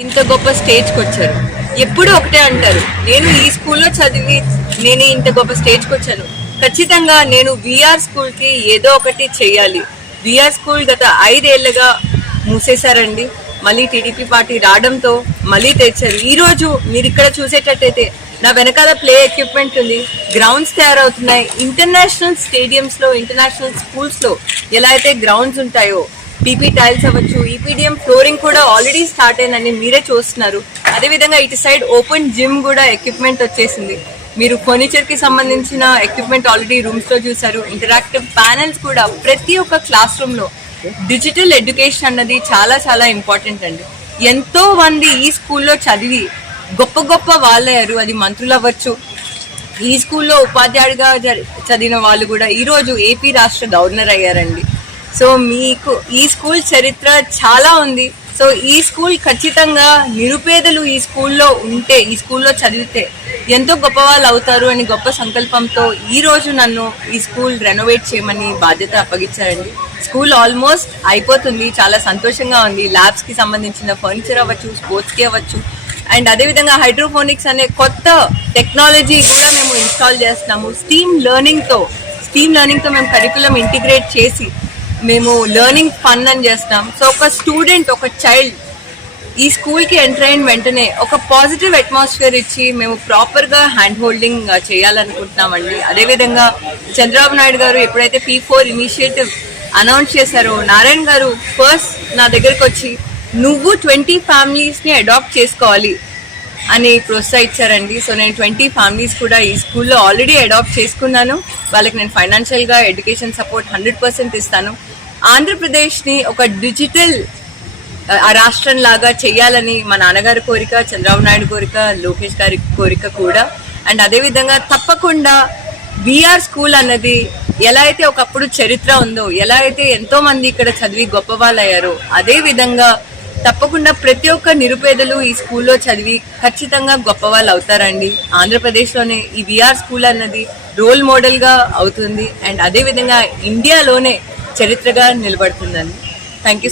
ఇంత గొప్ప స్టేజ్కి వచ్చారు. ఎప్పుడు ఒకటే అంటారు నేను ఈ స్కూల్లో చదివి నేను ఇంత గొప్ప స్టేజ్కి వచ్చాను. ఖచ్చితంగా నేను విఆర్ స్కూల్కి ఏదో ఒకటి చేయాలి. విఆర్ స్కూల్ గత ఐదేళ్ళుగా మూసేశారండి. మళ్ళీ టీడీపీ పార్టీ రావడంతో మళ్ళీ తెచ్చారు ఈరోజు మీరు ఇక్కడ చూసేటట్టయితే నా వెనకాల ప్లే ఎక్విప్మెంట్ ఉంది. గ్రౌండ్స్ తయారవుతున్నాయి. ఇంటర్నేషనల్ స్టేడియంస్లో ఇంటర్నేషనల్ స్కూల్స్లో ఎలా అయితే గ్రౌండ్స్ ఉంటాయో పీపీ టైల్స్ అవ్వచ్చు ఈపీడిఎం ఫ్లోరింగ్ కూడా ఆల్రెడీ స్టార్ట్ అయిందని మీరే చూస్తున్నారు. అదేవిధంగా ఇటు సైడ్ ఓపెన్ జిమ్ కూడా ఎక్విప్మెంట్ వచ్చేసింది. మీరు ఫర్నిచర్కి సంబంధించిన ఎక్విప్మెంట్ ఆల్రెడీ రూమ్స్లో చూసారు ఇంటరాక్టివ్ ప్యానెల్స్ కూడా ప్రతి ఒక్క క్లాస్ రూమ్లో డిజిటల్ ఎడ్యుకేషన్ అన్నది చాలా చాలా ఇంపార్టెంట్ అండి. ఎంతో మంది ఈ స్కూల్లో చదివి గొప్ప గొప్ప వాళ్ళయ్యారు. అది మంత్రులు అవ్వచ్చు. ఈ స్కూల్లో ఉపాధ్యాయుడిగా చదివిన వాళ్ళు కూడా ఈరోజు ఏపీ రాష్ట్ర గవర్నర్ అయ్యారండి. సో మీకు ఈ స్కూల్ చరిత్ర చాలా ఉంది. సో ఈ స్కూల్ ఖచ్చితంగా నిరుపేదలు ఈ స్కూల్లో ఉంటే ఈ స్కూల్లో చదివితే ఎంతో గొప్ప వాళ్ళు అవుతారు అని గొప్ప సంకల్పంతో ఈ రోజు నన్ను ఈ స్కూల్ రెనోవేట్ చేయమని బాధ్యత అప్పగించారండి. స్కూల్ ఆల్మోస్ట్ అయిపోతుంది. చాలా సంతోషంగా ఉంది. ల్యాబ్స్కి సంబంధించిన ఫర్నిచర్ అవ్వచ్చు స్పోర్ట్స్కి అవ్వచ్చు. అండ్ అదేవిధంగా హైడ్రోఫోనిక్స్ అనే కొత్త టెక్నాలజీ కూడా మేము ఇన్స్టాల్ చేస్తున్నాము. స్టీమ్ లెర్నింగ్తో స్టీమ్ లెర్నింగ్తో మేము కరికులం ఇంటిగ్రేట్ చేసి మేము లెర్నింగ్ ఫన్ అని చేస్తాం. సో ఒక స్టూడెంట్ ఒక చైల్డ్ ఈ స్కూల్కి ఎంటర్ అయిన వెంటనే ఒక పాజిటివ్ అట్మాస్ఫియర్ ఇచ్చి మేము ప్రాపర్గా హ్యాండ్ హోల్డింగ్ చేయాలనుకుంటున్నామండి. అదేవిధంగా చంద్రబాబు నాయుడు గారు ఎప్పుడైతే పీ ఫోర్ ఇనిషియేటివ్ అనౌన్స్ చేశారో నారాయణ గారు ఫస్ట్ నా దగ్గరకు వచ్చి నువ్వు ట్వంటీ ఫ్యామిలీస్ని అడాప్ట్ చేసుకోవాలి. అని ప్రోత్సహించారండి. సో నేను ట్వంటీ ఫ్యామిలీస్ కూడా ఈ స్కూల్లో ఆల్రెడీ అడాప్ట్ చేసుకున్నాను. వాళ్ళకి నేను ఫైనాన్షియల్గా ఎడ్యుకేషన్ సపోర్ట్ హండ్రెడ్ పర్సెంట్ ఇస్తాను. ఆంధ్రప్రదేశ్ని ఒక డిజిటల్ ఆ రాష్ట్రం లాగా చేయాలని మా నాన్నగారి కోరిక చంద్రబాబు నాయుడు కోరిక లోకేష్ గారి కోరిక కూడా. అండ్ అదేవిధంగా తప్పకుండా బీఆర్ స్కూల్ అన్నది ఎలా అయితే ఒకప్పుడు చరిత్ర ఉందో ఎలా అయితే ఎంతో మంది ఇక్కడ చదివి గొప్ప వాళ్ళు అయ్యారో అదే విధంగా తప్పకుండా ప్రతి ఒక్క నిరుపేదలు ఈ స్కూల్లో చదివి ఖచ్చితంగా గొప్ప వాళ్ళు అవుతారండి. ఆంధ్రప్రదేశ్లోనే ఈ విఆర్ స్కూల్ అన్నది రోల్ మోడల్గా అవుతుంది. అండ్ అదే విధంగా ఇండియాలోనే చరిత్రగా నిలబడుతుందండి. Thank you